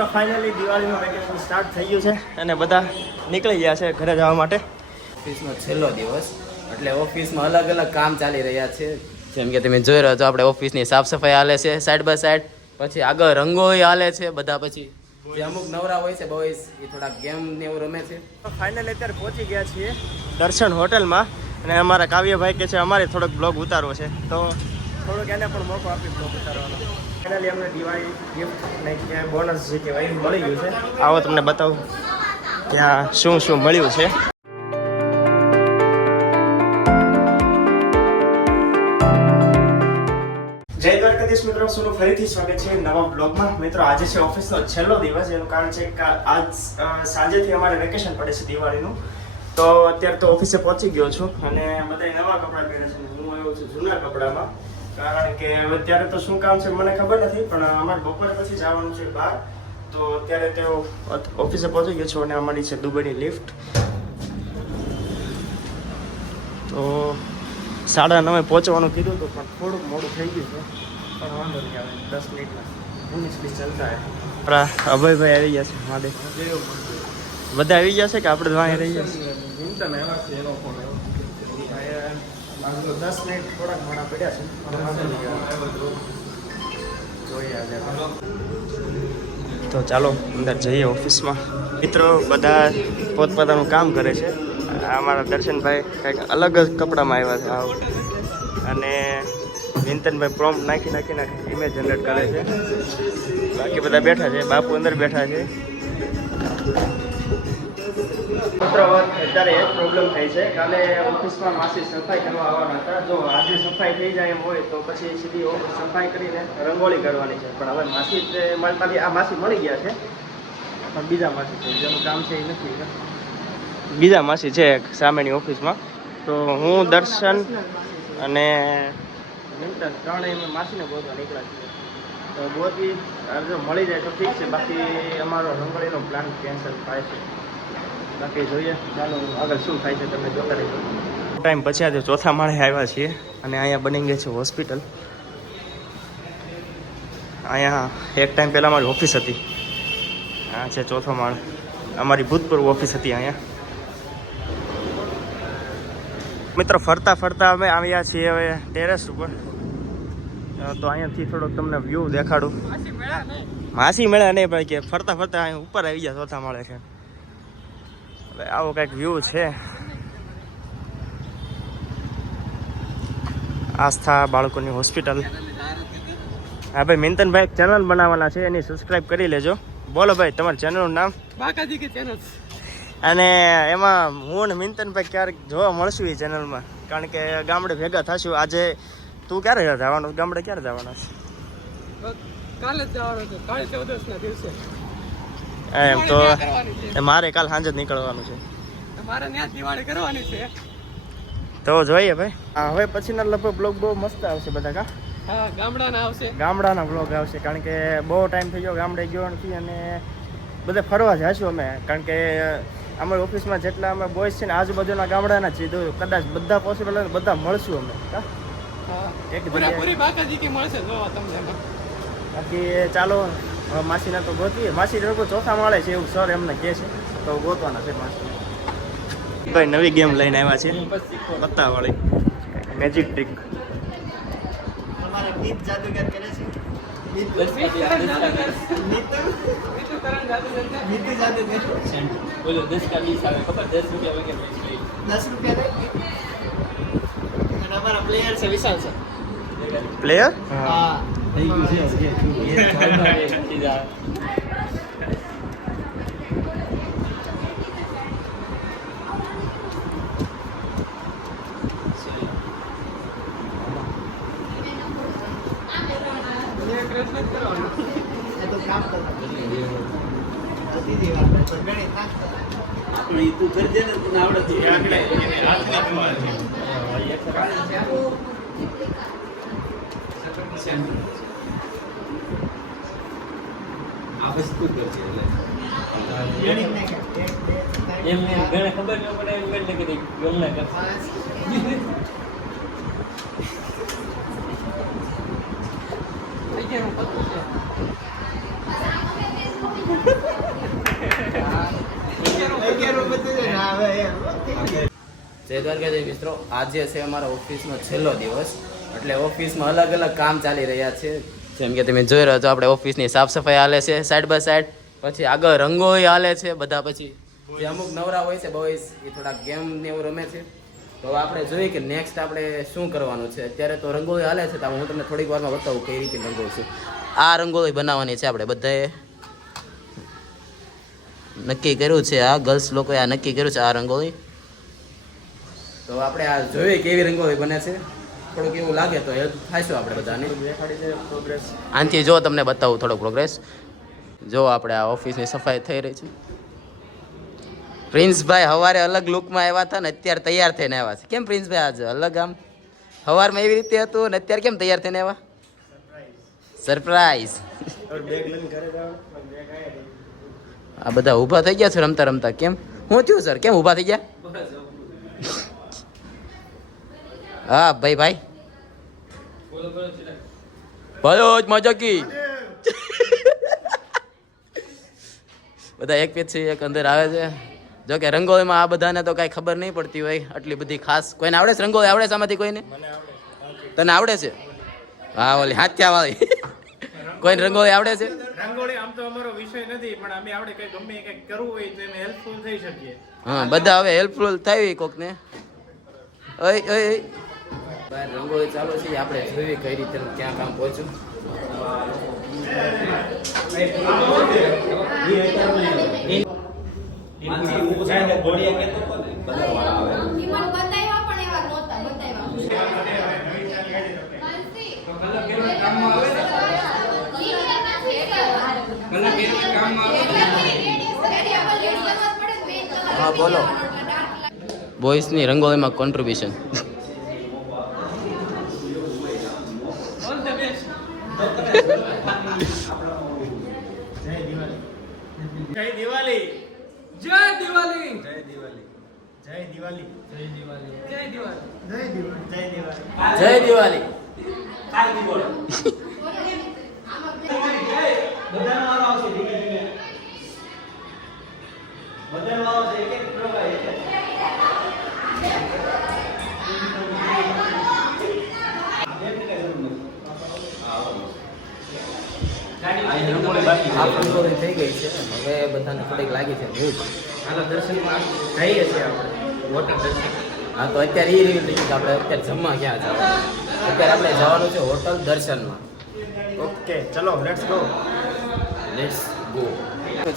મિત્રો finally દિવાળીનું vacation start થઈ ગયું છે અને બધા નીકળી ગયા છે ઘરે જવા માટે. ઓફિસનો છેલ્લો દિવસ એટલે ઓફિસમાં અલગ અલગ કામ ચાલી રહ્યા છે. જેમ કે તમે જોઈ રહ્યા છો આપણે ઓફિસની સાફ સફાઈ હાલે છે સાઈડ બાય સાઈડ, પછી આગળ રંગોળી હાલે છે બધા, પછી જે અમુક નવરા હોય છે બોયસ એ થોડા ગેમ ને એવું રમે છે. ફાઇનલી અત્યારે પહોંચી ગયા છીએ દર્શન હોટલમાં અને અમારા કાવ્યભાઈ કે છે અમારે થોડોક બ્લોગ ઉતારવો છે તો થોડોક એને પણ મોકો આપી બ્લોગ ઉતારવાનો. ફાઇનલી અમને દિવાળી ગિફ્ટ ને કે બોનસ જે કહેવાય મળી ગયું છે. આવો તમને બતાવું ત્યાં શું શું મળ્યું છે. જય દ્વારકાધીશ મિત્રો, શું ફરીથી સ્વાગત છે નવા બ્લોગમાં. મિત્રો આજે છે ઓફિસનો છેલ્લો દિવસ, એનું કારણ છે કે આજ સાંજેથી અમારે વેકેશન પડે છે દિવાળીનું. તો અત્યારે તો ઓફિસે પહોંચી ગયો છું અને બધા નવા કપડાં પહેર્યા છે. હું આવ્યો છું જૂના કપડામાં, કારણ કે અત્યારે તો શું કામ છે મને ખબર નથી, પણ અમારે બપોરે પછી જવાનું છે બહાર. તો અત્યારે તેઓ ઓફિસે પહોંચી ગયો છું અને અમારી છે દુબઈની લિફ્ટ. તો 9:30 પહોંચવાનું કીધું હતું પણ થોડુંક મોડું થઈ ગયું છે, પણ વાંધો નહીં આવે. 10 મિનિટમાં 19-20 ચાલતા હોય. આપણા અભયભાઈ આવી ગયા છે. માડે બધા આવી ગયા છે કે આપણે વાંહે રહી ગયા છે? 10 મિનિટ થોડાક મોડા પડ્યા છે. જોઈએ આજે તો ચાલો અંદર જઈએ ઓફિસમાં. મિત્રો બધા પોતપોતાનું કામ કરે છે. અમારા દર્શનભાઈ કંઈક અલગ જ કપડામાં આવ્યા છે અને વિંતનભાઈ પ્રોમ્પ્ટ નાખીને ઇમેજ જનરેટ કરે છે. બાકી બધા બેઠા છે, બાપુ અંદર બેઠા છે. મિત્રો અત્યારે એક પ્રોબ્લેમ થઈ છે. કાલે ઓફિસમાં માસી સફાઈ કરવા આવવાના હતા. જો આજે સફાઈ થઈ જાય એમ હોય તો પછી સીધી ઓફિસ સફાઈ કરીને રંગોળી કરવાની છે. પણ હવે માસી આ માસી મળી ગયા છે, પણ બીજા માસી છે જેનું કામ છે એ નથી. બીજા માસી છે સામેની ઓફિસમાં. તો હું દર્શન અને વિંતન ત્રણેય માસીને ગોતવા નીકળ્યા છીએ. તો ગોતવી જો મળી જાય તો ઠીક છે, બાકી અમારો રંગોળીનો પ્લાન કેન્સલ થાય છે. બાકી જોઈએ ચાલો આગળ શું થાય છે તમે જોતા રહેજો. ટાઈમ પછી આજે ચોથા માળે આવ્યા છીએ અને અહીંયા બની ગઈ છે હોસ્પિટલ. અહીંયા એક ટાઈમ પહેલાં અમારી ઓફિસ હતી. આ છે ચોથો માળ, અમારી ભૂતપૂર્વ ઓફિસ હતી અહીંયા. મિત્રો ફરતા ફરતા અમે આવ્યા છીએ હવે ટેરેસ ઉપર. તો અહીંયાથી થોડોક તમને વ્યૂ દેખાડું. માસી મળ્યા નહીં ભાઈ, કે ફરતા ફરતા અહીં ઉપર આવી ગયા ચોથા માળે છે. હવે આવો કંઈક વ્યૂ છે. આસ્થા બાળકોની હોસ્પિટલ. હા ભાઈ મિંતનભાઈ એક ચેનલ બનાવવાના છે, એની સબસ્ક્રાઈબ કરી લેજો. બોલો ભાઈ તમારા ચેનલનું નામ? બાકાજી કે ચેનલ. અને એમાં હું ને મિંતનભાઈ ક્યારેક જોવા મળશું એ ચેનલમાં, કારણ કે ગામડે ભેગા થશું. આજે તું ક્યારે જવાનું ગામડે? ક્યારે જવાના છે? કાલે જ જવાનું છે, કાલે 14 ના દિવસે. એમ તો મારે કાલ સાંજે જ નીકળવાનું છે. મારે ત્યાં દિવાળી કરવાની છે. તો જોઈએ ભાઈ. હવે પછીના લગભગ બ્લોગ બહુ મસ્ત આવશે બધા. કા હા, ગામડાના આવશે, ગામડાના બ્લોગ આવશે, કારણ કે બહુ ટાઈમ થઈ ગયો ગામડે ગયો નથી અને બધે ફરવા જઈશું અમે. કારણ કે અમારી ઓફિસમાં જેટલા અમે બોયસ છે ને આજુબાજુના ગામડાના છીએ, કદાચ બધા પોસિબલ હોય બધા મળશું અમે. એક પૂરી બાકાજી કે મળશે જોવા તમને. બાકી ચાલો માસીના તો ગોતવીએ. માસી લોકો ચોથા માળે છે એવું સર એમને કહે છે, તો ગોતવાના છે માસી. ભાઈ નવી ગેમ લઈને આવ્યા છે, પત્તાવાળી મેજિક ટ્રીક. અમારા ગીત જાદુગર કરે છે. બોલો 10 का 20 આવે ખબર? 10 રૂપિયા વગર 10 રૂપિયા અને અમારા પ્લેયર છે વિશાલ છે. પ્લેયર? હા થઈ ગયું છે. તું કરી દે ને તને આવડે આ વસ્તુ કરશે એટલે એમને ઘણે ખબર ન પડે એમ એટલે કે ગમના કરશે. જય દ્વારકાધીશ મિત્રો, આજે છે અમારા ઓફિસનો છેલ્લો દિવસ. એટલે ઓફિસમાં અલગ અલગ કામ ચાલી રહ્યા છે. જેમ કે તમે જોઈ રહ્યા છો, આપણે ઓફિસની સાફ સફાઈ હાલે છે સાઈડ બાય સાઈડ. પછી આગળ રંગોળી હાલે છે બધા. પછી જે અમુક નવરા હોય છે બોયસ, એ થોડા ગેમ ને એવું રમે છે. તો આપણે જોઈએ કે નેક્સ્ટ આપણે શું કરવાનું છે. અત્યારે તો રંગોળી હાલે છે, તો હું તમને થોડીક વારમાં બતાવું કઈ રીતે રંગોળી છે. આ રંગોળી બનાવવાની છે. આપણે બધાએ નક્કી કર્યું છે, આ ગર્લ્સ લોકોએ આ નક્કી કર્યું છે આ રંગોળી. તો આપણે આ જોઈએ કેવી રંગોળી બને છે. થોડુંક એવું લાગે તો હેલ્પ થાશું આપણે બધાને. પ્રોગ્રેસ આનાથી જો તમને બતાવું થોડોક પ્રોગ્રેસ. જો આપણે આ ઓફિસની સફાઈ થઈ રહી છે. પ્રિન્સભાઈ સવારે અલગ લુકમાં આવ્યા હતા ને અત્યારે તૈયાર થઈને આવ્યા છે. કેમ પ્રિન્સભાઈ આજે અલગ આમ સવારમાં એવી રીતે હતું ને અત્યારે કેમ તૈયાર થઈને આવ્યા? સરપ્રાઈઝ. બેગ લઈને ઘરે જાવ, બેગ આ બધા ઊભા થઈ ગયા છે રમતા રમતા. કેમ શું થયું સર, કેમ ઊભા થઈ ગયા? હા ભાઈ ભાઈ ભાઈ જ મજા કી બધા એક પછી એક અંદર આવે છે. જો કે રંગોળીમાં આ બધાને તો કાંઈ ખબર નહીં પડતી હોય આટલી બધી ખાસ. કોઈને આવડે છે રંગોળી? આવડે છે આમાંથી કોઈને? તને આવડે છે? હા ઓલી હાથ્યા વાળી કોઈને રંગોળી આવડે છે? રંગોળી આમ તો અમારો વિષય નથી, પણ અમે આપણે કઈ ગમે કંઈક કરવું હોય તો એમ હેલ્પફુલ થઈ શકીએ. હા બધા હવે હેલ્પફુલ થાય કોકને. ઓય ઓય બહાર રંગોળી ચાલુ છે, આપણે જોઈએ કઈ રીતે ક્યાં કામ પહોંચ્યું. હા બોલો. બોયસની રંગોળીમાં કોન્ટ્રીબ્યુશન. જય દિવાળી, જય દિવાળી, જય દિવાળી, જય દિવાળી, જય દિવાળી, જય દિવાળી, જય દિવાળી, જય દિવાળી. જય દિવાળી. આ રંગોળી થઈ ગઈ છે. હવે બધાને થોડીક લાગી છે ભૂખ. હાલો દર્શનમાં જઈએ છીએ આપણે હોટલ દર્શન. હા તો અત્યારે એ રીલ થઈ ગઈ કે આપણે અત્યારે જમવા ક્યાં જવાનું. અત્યારે આપણે જવાનું છે હોટલ દર્શનમાં. ઓકે ચલો લેટ્સ ગો. Let's go.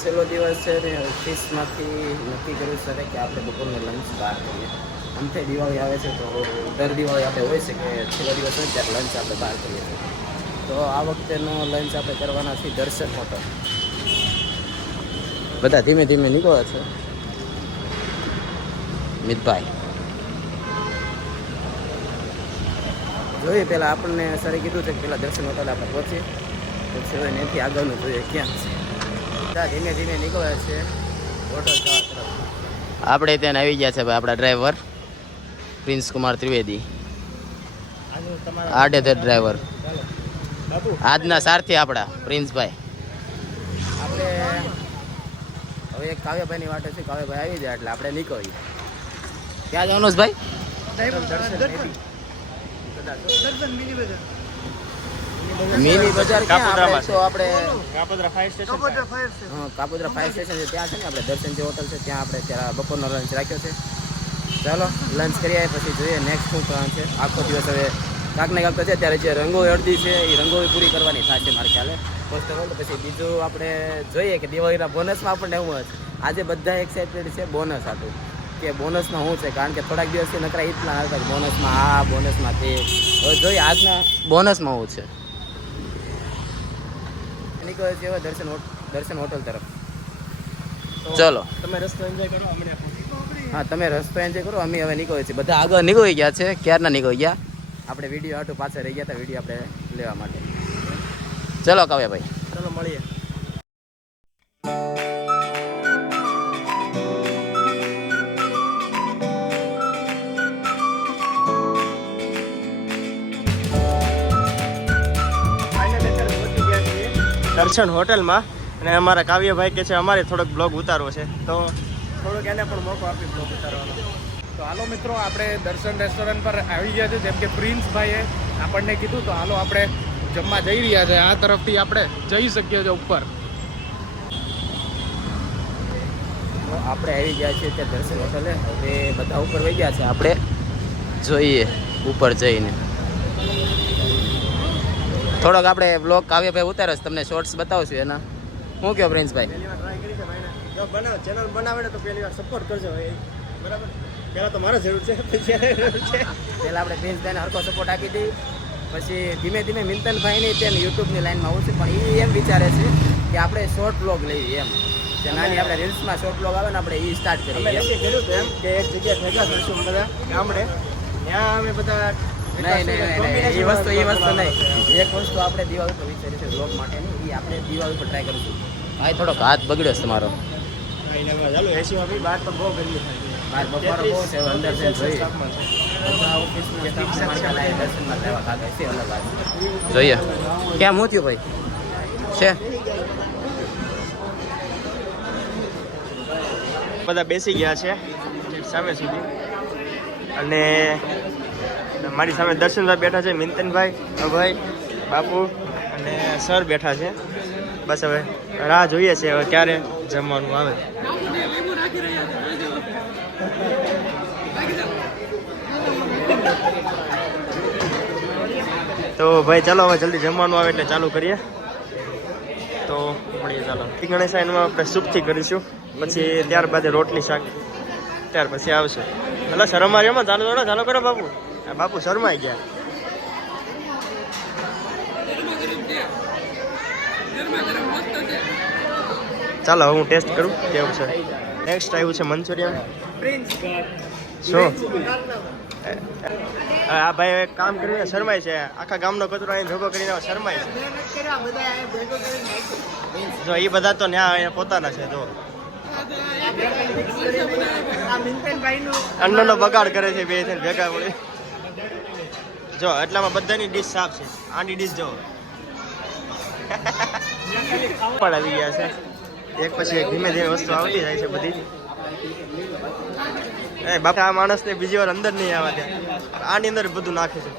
છેલ્લો દિવસ છે ને ઓફિસમાંથી નક્કી કર્યું છે કે આપણે બપોરનો લંચ બહાર કરીએ. આમથી દિવાળી આવે છે તો દર દિવાળી આપણે હોય છે કે છેલ્લો દિવસ હોય ત્યારે લંચ આપણે બહાર કરીએ છીએ. તો આ વખતેનો લંચ આપણે કરવાના છીએ દર્શન હોટલ. બધા ધીમે ધીમે નીકળે છે. મિતભાઈ જોઈએ પહેલાં આપણને સરે કીધું છે કે પહેલાં દર્શન હોટલ આપણે પહોંચીએ, પછી હવે એનાથી આગળનું જોઈએ ક્યાં છે. બધા ધીમે ધીમે નીકળે છે હોટલ જવા તરફ. આપણે ત્યાં આવી ગયા છે ભાઈ આપણા ડ્રાઈવર પ્રિન્સ કુમાર ત્રિવેદી. આડેધડ ડ્રાઈવર આજના સારથી આપણા પ્રિન્સભાઈ. આપણે હવે એક કાવ્યભાઈની વાટે છે, કાવ્યભાઈ આવી જાય એટલે આપણે નીકળીએ. ક્યાં જવાનું છે ભાઈ? મિની બજાર ક્યાં? આપણે તો આપણે કાપોદ્રા ફાયર સ્ટેશન. હા કાપોદ્રા ફાયર સ્ટેશન છે ત્યાં છે ને આપણે દર્શન જે હોટલ છે ત્યાં આપણે ત્યારે બપોરનો લંચ રાખ્યો છે. ચાલો લંચ કરી આવે પછી જોઈએ નેક્સ્ટ શું કરવાનું છે. આખો દિવસ હવે કાંક ને કાંક તો છે. ત્યારે જે રંગોળી અડધી છે એ રંગોળી પૂરી કરવાની થશે મારે ખ્યાલે ફર્સ્ટ ઓફ ઓલ. તો પછી બીજું આપણે જોઈએ કે દિવાળીના બોનસમાં આપણને એવું છે. આજે બધા એક્સાઇટેડ છે બોનસ હતું કે બોનસમાં શું છે, કારણ કે થોડાક દિવસથી નકરા એટલા હતા કે બોનસમાં આ બોનસમાં તે. હવે જોઈએ આજના બોનસમાં શું છે. નીકળે છે હવે દર્શન હોટલ તરફ. ચલો તમે રસ્તો એન્જોય કરો, અમને હા તમે રસ્તો એન્જોય કરો. અમે હવે નીકળીએ છીએ. બધા આગળ નીકળી ગયા છે, ક્યારના નીકળી ગયા. આપણે વિડીયો આટું પાછળ રહી ગયા હતા વિડીયો આપણે લેવા માટે. ચલો કાવ્યાભાઈ ચલો મળીએ. દર્શન હોટલમાં અને અમારા કાવ્યભાઈ કે છે અમારે થોડોક બ્લોગ ઉતારવો છે, તો થોડોક એને પણ મોકો આપી બ્લોગ ઉતારવાનો. તો હાલો મિત્રો, આપણે દર્શન રેસ્ટોરન્ટ પર આવી ગયા છે. જેમ કે પ્રિન્સભાઈએ આપણને કીધું, તો હાલો આપણે જમવા જઈ રહ્યા છે. આ તરફથી આપણે જઈ શકીએ છીએ ઉપર. તો આપણે આવી ગયા છીએ ત્યાં દર્શન હોટલે. હવે બધા ઉપર વહી ગયા છે, આપણે જોઈએ ઉપર જઈને. થોડોક આપણે બ્લોગ કાવ્યભાઈ ઉતારો છે, તમને શોર્ટ્સ બતાવશું એના. શું કહો પ્રિન્સભાઈ? પહેલી વાર ટ્રાય કરી છે ભાઈને. જો બનાવ ચેનલ બનાવે ને તો પહેલી વાર સપોર્ટ કરજો ભાઈ, બરાબર? પહેલાં તો મારે જરૂર છે, પછી એને જરૂર છે. પહેલાં આપણે પ્રિન્સભાઈને હરખો સપોર્ટ આપી દઈએ, પછી ધીમે ધીમે મિંતનભાઈની ત્યાં યુટ્યુબની લાઈનમાં આવશે. પણ એ એમ વિચારે છે કે આપણે શોર્ટ બ્લોગ લઈએ એમ, જે નાની આપણે રીલ્સમાં શોર્ટ બ્લોગ આવે ને આપણે એ સ્ટાર્ટ અમે કરીએ. નક્કી કર્યું હતું એમ કે એક જગ્યાએ ભેગા થઈશું બધા ગામડે, ત્યાં અમે બધા નહીં એ વસ્તુ નહીં. એક વસ્તુ આપણે દિવાળી ઉપર વિચારી છે બ્લોગ માટેની, એ આપણે દિવાળી ઉપર ટ્રાય કરીશું. ભાઈ થોડોક હાથ બગડ્યો છે તમારો. ચાલો એસીમાં બી બહાર તો બહુ ગરમી થાય. બહાર બપોરે બહુ છે, અંદર છે જોઈએ. જોઈએ ક્યાં હું થયું ભાઈ છે. બધા બેસી ગયા છે સામે સુધી, અને મારી સામે દર્શનભાઈ બેઠા છે, મિંતનભાઈ, અભય, બાપુ અને સર બેઠા છે. બસ હવે રાહ જોઈએ છે હવે ક્યારે જમવાનું આવે. તો ભાઈ ચાલો હવે જલ્દી જમવાનું આવે એટલે ચાલુ કરીએ. તો મળીએ ચાલો. ગણેશ એનું આપણે સૂપથી કરીશું, પછી ત્યારબાદ રોટલી શાક, ત્યાર પછી આવશે. હલો શરમારીમાં ચાલુ કરો બાપુ. બાપુ શરમાઈ ગયા. ચાલો હું ટેસ્ટ કરું કેવું છે. નેક્સ્ટ આવ્યું છે મંચુરિયન. શું આ ભાઈ એક કામ કરીને શરમાય છે, આખા ગામનો કચરો અહીં ભેગો કરીને શરમાય છે. જો એ બધા તો ન્યા પોતાના છે. જો અન્નનો બગાડ કરે છે બે થઈને ભેગા મળી. જો એટલામાં બધાની ડીશ સાફ છે. આની ડીશ જો પણ આવી ગયા છે. એક પછી એક ધીમે ધીમે વસ્તુ આવતી જાય છે બધી. એ બાપા આ માણસને બીજી વાર અંદર નહીં આવવા દે. આની અંદર બધું નાખે છે.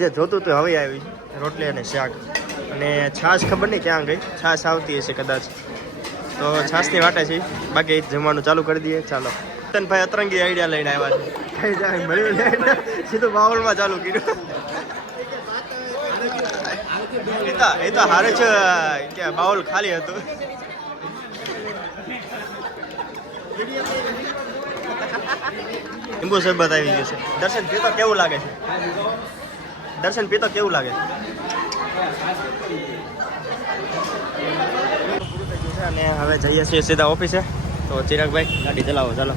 જે જોતું હતું હવે આવી રોટલી અને શાક, અને છાશ ખબર નહીં ક્યાં ગઈ. છાશ આવતી હશે કદાચ, તો છાશની વાટે છે. બાકી જમવાનું ચાલુ કરી દઈએ. ચાલો. ભાઈ અતરંગી આઈડિયા લઈને આવ્યા છે. કઈ જાય મળ્યું નહીં, સીધું બાઉલમાં ચાલુ કર્યું. એ તો હારે છે કે બાઉલ ખાલી હતું. લીંબુ શરબત આવી ગયું છે. દર્શન પીતો કેવું લાગે છે? દર્શન પીતો કેવું લાગે છે? અને હવે જઈએ છીએ સીધા ઓફિસે. તો ચિરાગભાઈ ગાડી ચલાવો ચાલો.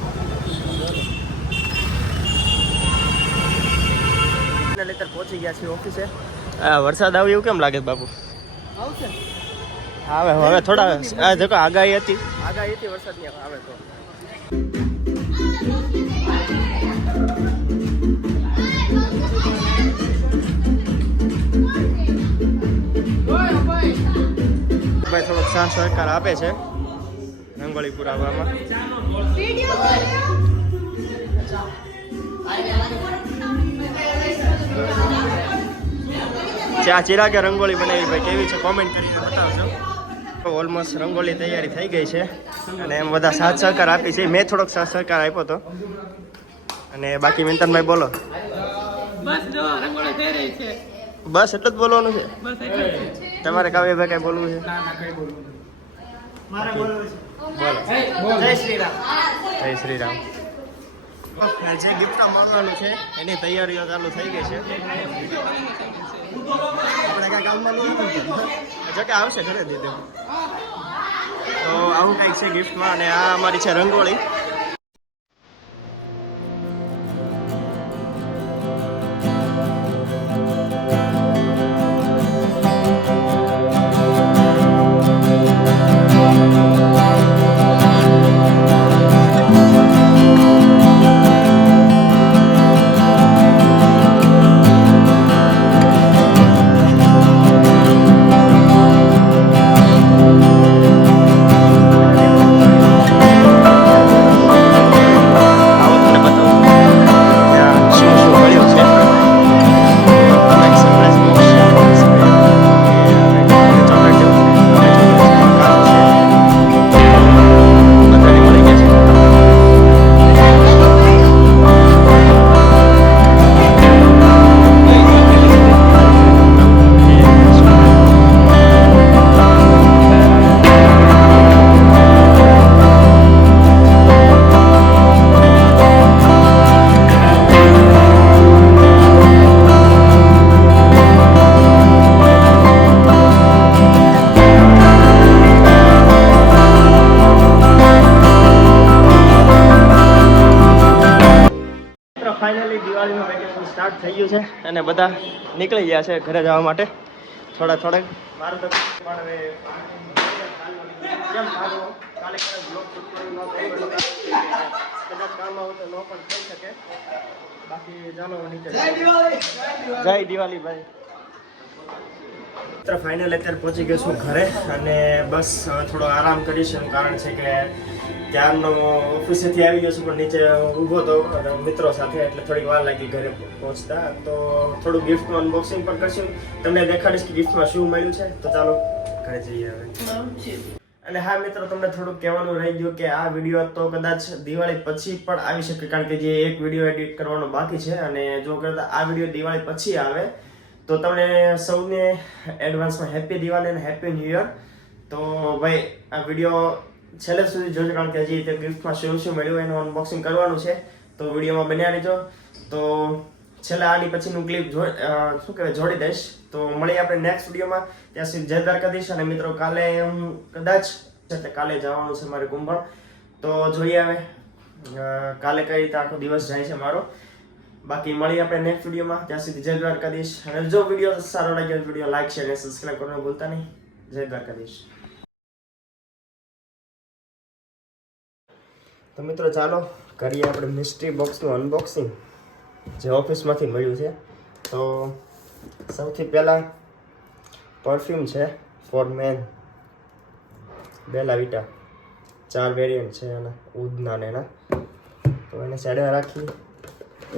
લેટર પહોંચી ગયા છીએ ઓફિસે. વરસાદ આવ્યો એવું કેમ લાગે બાપુ? આવશે હવે થોડા જો આગાહી હતી વરસાદની. આવે તો ભાઈ થોડોક સાથ સહકાર આપે છે રંગોળી પુરાવામાં. ચા ચિરાગે રંગોળી બનાવી ભાઈ કેવી છે કોમેન્ટ કરીને બતાવજો. ઓલમોસ્ટ રંગોળી તૈયારી થઈ ગઈ છે, અને એમ બધા સાથ સહકાર આપી છે. મેં થોડોક સાથ સહકાર આપ્યો હતો, અને બાકી મિંતનભાઈ બોલો. બસ જો રંગોળી થઈ રહી છે. બસ એટલું જ બોલવાનું છે. બસ એટલું જ. તમારે કાવ્યભાઈ કઈ બોલવું છે? બોલો. જય શ્રી રામ. જય શ્રી રામ. જે ગિફ્ટ માંગવાનું છે એની તૈયારીઓ ચાલુ થઈ ગઈ છે. આપણે કાંઈ ગામમાં નહીં જો કે આવશે ઘરે દીધું. તો આવું કંઈક છે ગિફ્ટમાં, અને આ અમારી છે રંગોળી. સ્ટાર્ટ થઈ ગયું છે અને બધા નીકળી ગયા છે ઘરે જવા માટે થોડાક મારું તો પણ હવે કેમ ભાગવું કાલે બ્લોગ શૂટ કરવું ન કરવું કદાચ કામ આવે તો ન પણ થઈ શકે બાકી ચાલો નીચે જય દિવાળી ભાઈ મિત્ર ફાઇનલ અત્યારે પહોંચી ગયો છું ઘરે અને બસ હવે થોડો આરામ કરીશ એનું કારણ છે કે ત્યારનો ઓફિસેથી આવી ગયો છું પણ નીચે ઊભો હતો મિત્રો સાથે એટલે થોડીક વાર લાગી ઘરે પહોંચતા તો થોડું ગિફ્ટનું અનબોક્સિંગ પણ કરશું તમને દેખાડીશ કે ગિફ્ટમાં શું મળ્યું છે તો ચાલો ઘરે જઈએ હવે અને હા મિત્રો તમને થોડુંક કહેવાનું રહી ગયું કે આ વિડીયો તો કદાચ દિવાળી પછી પણ આવી શકે કારણ કે જે એક વિડીયો એડિટ કરવાનો બાકી છે અને જો કરતા આ વિડીયો દિવાળી પછી આવે તો તમને સૌને એડવાન્સમાં હેપી દિવાળી અને હેપી ન્યૂ યર તો ભાઈ આ વિડીયો છેલ્લે સુધી જોજો કારણ કે હજી તે ગિફ્ટમાં શું મળ્યું એનું અનબોક્સિંગ કરવાનું છે તો વિડીયોમાં બન્યા રહેજો તો છેલ્લે આની પછીનું ક્લિપ શું કહેવાય જોડી દઈશ તો મળીએ આપણે નેક્સ્ટ વિડીયોમાં ત્યાં સુધી જય દ્વારકાધીશ અને મિત્રો કાલે હું કદાચ કાલે જવાનું છે મારે કુંભળ તો જોઈએ હવે કાલે કઈ રીતે આખો દિવસ જાય છે મારો બાકી મળીએ આપણે નેક્સ્ટ વિડીયોમાં ત્યાં સુધી જય દ્વારકાધીશ અને જો વિડીયો સારો લાગ્યો વિડીયો લાઈક શેર અને સબસ્ક્રાઈબ કરવાનું ભૂલતા નહીં જય દ્વારકાધીશ તો મિત્રો ચાલો કરીએ આપણે મિસ્ટ્રી બોક્સનું અનબોક્સિંગ જે ઓફિસમાંથી મળ્યું છે તો સૌથી પહેલાં પરફ્યુમ છે four main Bella Vita 4 variant છે એના ઉધના ને એના તો એને સાઈડમાં રાખી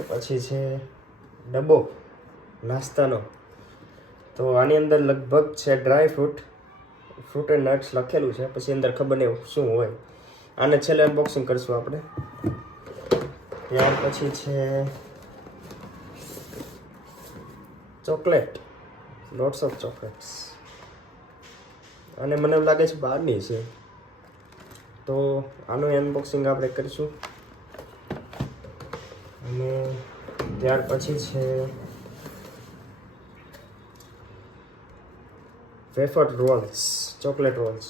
પછી છે ડબ્બો નાસ્તાનો તો આની અંદર લગભગ છે ડ્રાય ફ્રૂટ એન્ડ નટ્સ લખેલું છે પછી અંદર ખબર નહીં શું હોય આને છેલ્લે અનબોક્સિંગ કરશું આપણે ત્યાર પછી છે ચોકલેટ લોટ્સ ઓફ ચોકલેટ્સ અને મને એવું લાગે છે બહારની છે તો આનું અનબોક્સિંગ આપણે કરીશું અને ત્યાર પછી છે વેફર રોલ્સ ચોકલેટ રોલ્સ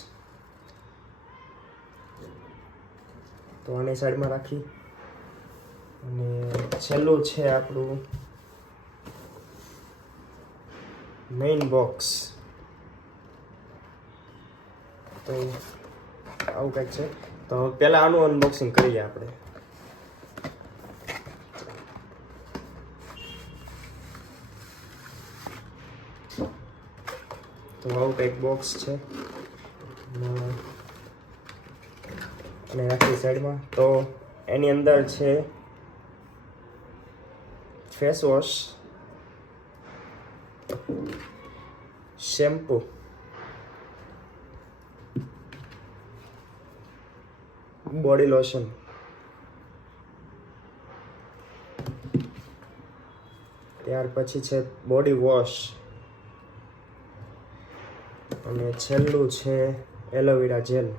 તો આની સાઈડમાં રાખી અને છેલ્લું છે આપણું મેઇન બોક્સ તો આવું કંઈક છે તો પહેલાં આનું અનબોક્સિંગ કરીએ આપણે તો આવું કંઈક બોક્સ છે અને રાખી સાઈડમાં તો એની અંદર છે face wash shampoo body lotion ત્યાર પછી છે બોડી વોશ અને છેલ્લું છે એલોવેરા જેલ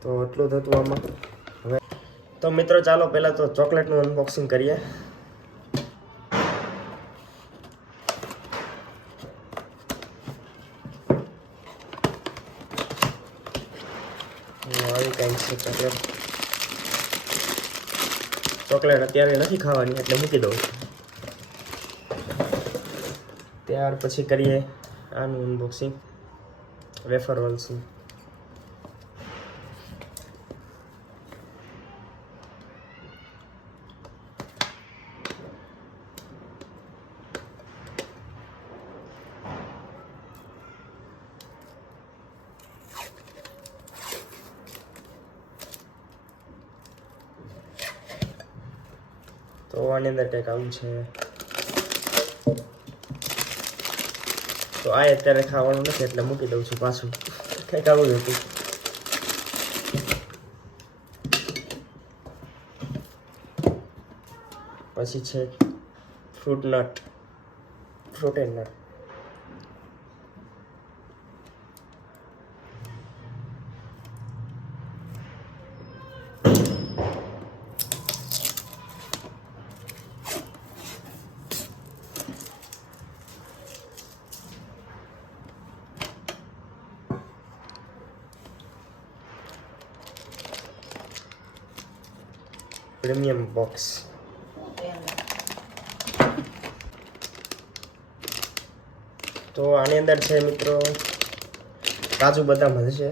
તો એટલું થતું આમાં હવે તો મિત્રો ચાલો પહેલાં તો ચોકલેટનું અનબોક્સિંગ કરીએ આવી કંઈક છે ચોકલેટ અત્યારે નથી ખાવાની એટલે મૂકી દઉં ત્યાર પછી કરીએ આનું અનબોક્સિંગ વેફર રોલ્સનું તો આની અંદર કંઈક આવું છે તો આ અત્યારે ખાવાનું નથી એટલે મૂકી દઉં છું પાછું કંઈક આવું હતું પછી છે fruit and nut premium box. તો આની અંદર છે મિત્રો કાજુ બદામ હશે,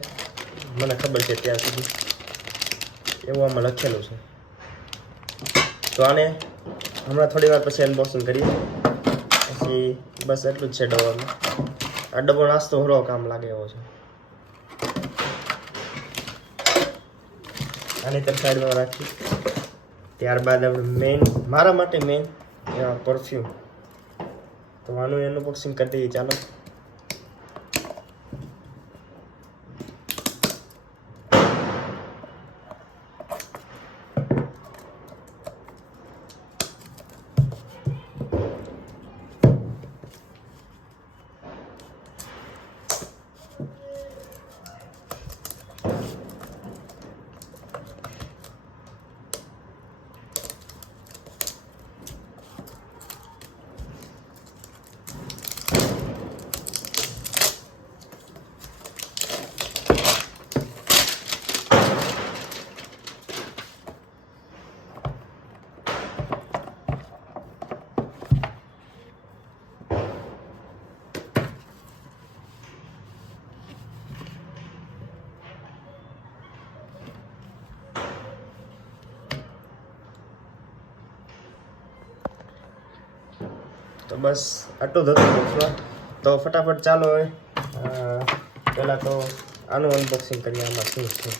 મને ખબર છે ત્યાં સુધી, એવું આમાં લખેલું છે. તો આને હમણાં થોડી વાર પછી અનબોક્સિંગ કરીએ. પછી બસ એટલું જ છે ડબ્બામાં. આ ડબ્બો નાસ્તો હરો કામ લાગે એવો છે. આની તરફ સાઈડમાં રાખી. ત્યારબાદ આપણે મારા માટે મેઇન પરફ્યુમ. તો આનું અનબોક્સિંગ કરી દઈએ ચાલો. તો બસ આટલું જ હતું બોક્સમાં. તો ફટાફટ ચાલો હવે પહેલાં તો આનું અનબોક્સિંગ કરીએ. આમાં શું છે?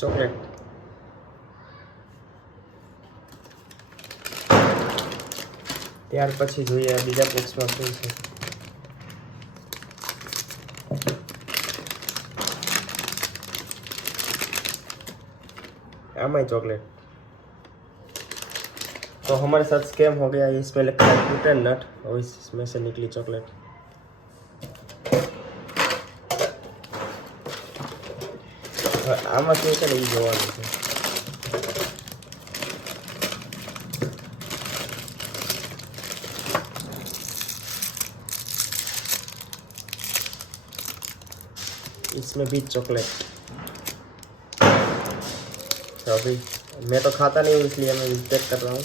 ચોકલેટ. ત્યાર પછી જોઈએ બીજા બોક્સમાં શું છે. आमा चॉकलेट. तो हमारे साथ स्कैम हो गया. इसमें लिखा है फ्रूट एंड नट और इसमें से निकली चॉकलेट. आमा શું છે ને એ જોવાનું છે. इसमें भी चॉकलेट. तो अभी मैं तो खाता नहीं हूँ इसलिए मैं चेक कर रहा हूँ.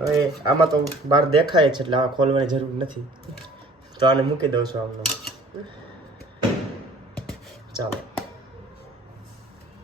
હવે આમાં તો બહાર દેખાય છે એટલે આ ખોલવાની જરૂર નથી. તો આને મૂકી દઉં છું આમનો. ચાલો.